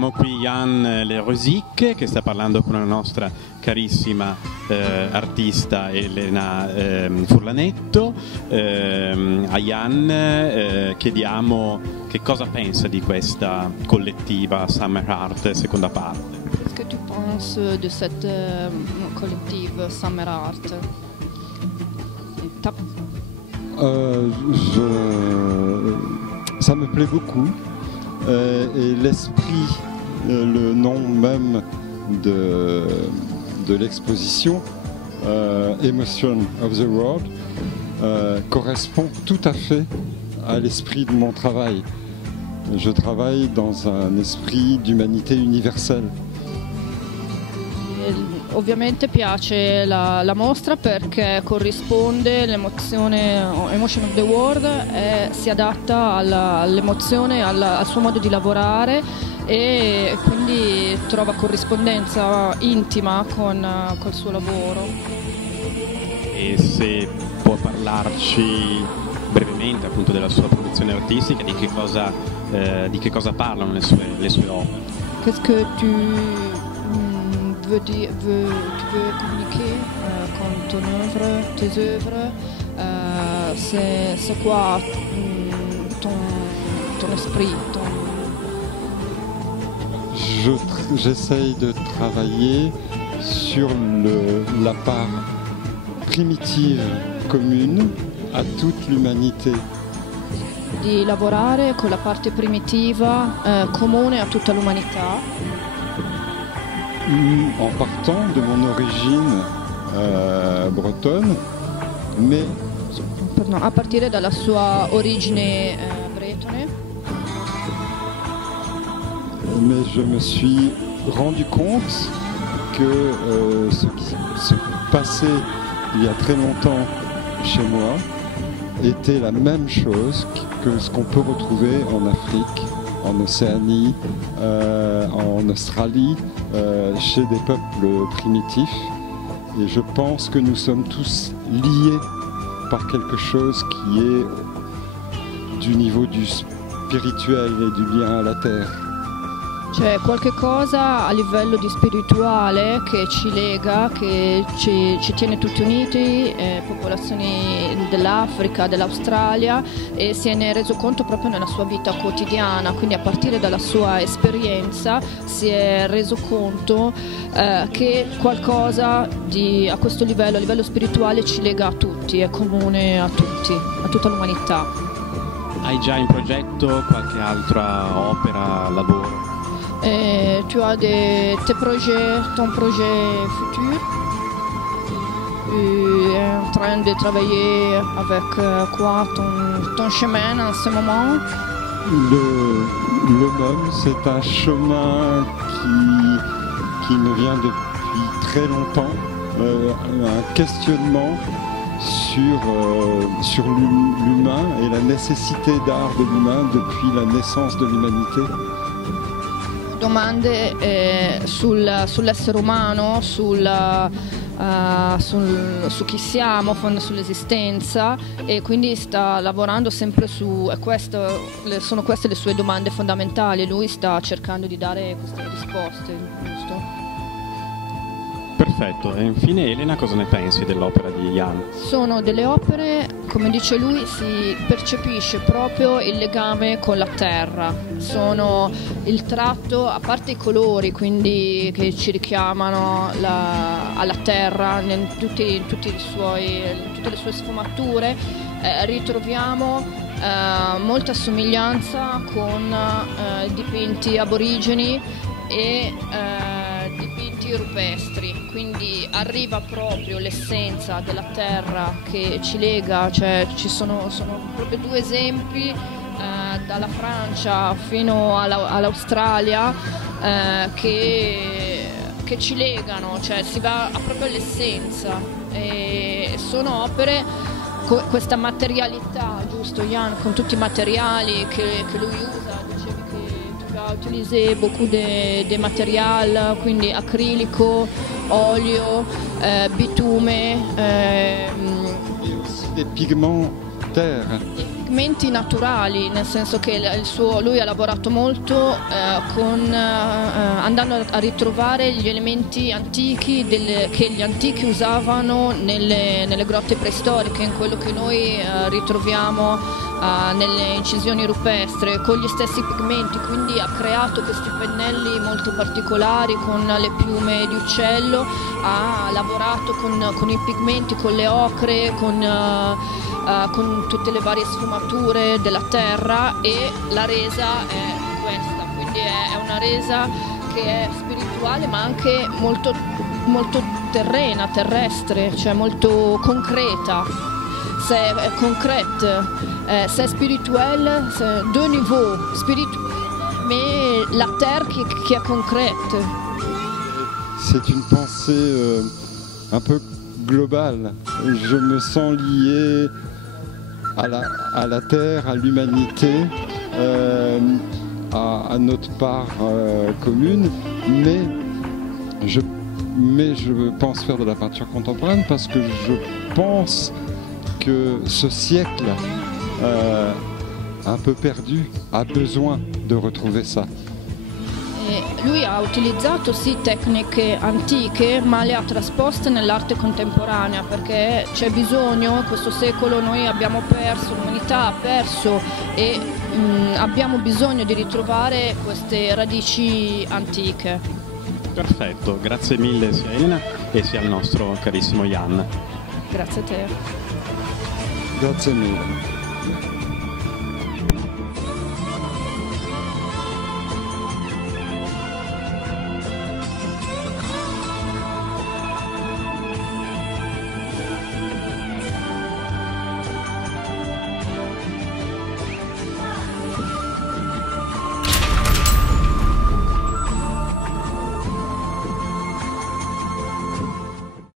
Abbiamo qui Jan Lerosic che sta parlando con la nostra carissima artista Elena Furlanetto. A Jan chiediamo che cosa pensa di questa collettiva Summer Art seconda parte. Qu'est-ce que tu penses de cette collective Summer Art? Ça me plaît beaucoup et l'esprit, le nom même de l'exposition, Emotion of the World, correspond tout à fait à l'esprit de mon travail. Je travaille dans un esprit d'umanité universelle. Ovviamente piace la mostra perché corrisponde l'emozione Emotion of the World si adatta all'emozione, al suo modo di lavorare e quindi trova corrispondenza intima col suo lavoro. E se può parlarci brevemente appunto della sua produzione artistica, di che cosa parlano le sue opere? Qu'est-ce que tu veux communiquer con tes œuvres, c'est quoi ton esprit, J'essaye de travailler sur la part primitive commune a toute l'umanité. Di lavorare con la parte primitiva comune a tutta l'umanità. En partant de mon origine bretonne, mais a partire dalla sua origine bretone. Mais je me suis rendu compte que ce qui se passait il y a très longtemps chez moi était la même chose que ce qu'on peut retrouver en Afrique, en Océanie, en Australie, chez des peuples primitifs. Et je pense que nous sommes tous liés par quelque chose qui est du niveau du spirituel et du lien à la terre. C'è qualche cosa a livello di spirituale che ci lega, che ci tiene tutti uniti, popolazioni dell'Africa, dell'Australia, e se ne è reso conto proprio nella sua vita quotidiana, quindi a partire dalla sua esperienza si è reso conto che qualcosa a questo livello, a livello spirituale, ci lega a tutti, è comune a tutti, a tutta l'umanità. Hai già in progetto qualche altra opera, lavoro? Tu as ton projet futur? Tu es en train de travailler avec quoi ton chemin en ce moment? Le même, c'est un chemin qui me vient depuis très longtemps, un questionnement sur l'humain et la nécessité d'art de l'humain depuis la naissance de l'humanité. Domande sull'essere umano, su chi siamo, sull'esistenza, e quindi sta lavorando sempre sono queste le sue domande fondamentali, lui sta cercando di dare queste risposte, giusto? Perfetto, e infine Elena, cosa ne pensi dell'opera di Jan? Sono delle opere, come dice lui, si percepisce proprio il legame con la terra, sono il tratto, a parte i colori, quindi che ci richiamano alla terra in tutte le sue sfumature, ritroviamo molta somiglianza con dipinti aborigeni e dipinti rupestri, quindi arriva proprio l'essenza della terra che ci lega, cioè sono proprio due esempi dalla Francia fino all'Australia che ci legano, cioè si va proprio all'essenza, e sono opere questa materialità, giusto Jan, con tutti i materiali che lui usa. Utilisé beaucoup de matériel, quindi acrilico, olio, bitume. Et aussi des pigments terre. Des pigmenti naturali, nel senso che lui ha lavorato molto andando a ritrovare gli elementi antichi che gli antichi usavano nelle grotte preistoriche, in quello che noi ritroviamo nelle incisioni rupestre, con gli stessi pigmenti. Quindi ha creato questi pennelli molto particolari con le piume di uccello, ha lavorato con i pigmenti, con le ocre, con tutte le varie sfumature della terra, e la resa è questa. Quindi è una resa che è spirituale ma anche molto, molto terrena, terrestre, cioè molto concreta. C'est concrète, c'est spirituel, c'est deux niveaux, spirituel, mais la terre qui est concrète. C'est une pensée un peu globale. Je me sens lié à la terre, à l'humanité, à notre part commune, mais je pense faire de la peinture contemporaine parce que je pense que ce siècle un peu perdu ha besoin de retrouver ça. Lui ha utilizzato sì tecniche antiche, ma le ha trasposte nell'arte contemporanea, perché c'è bisogno. In questo secolo noi abbiamo perso, l'umanità ha perso, e abbiamo bisogno di ritrovare queste radici antiche. Perfetto, grazie mille sia a Elena e sia al nostro carissimo Jan. Grazie a te. Grazie mille.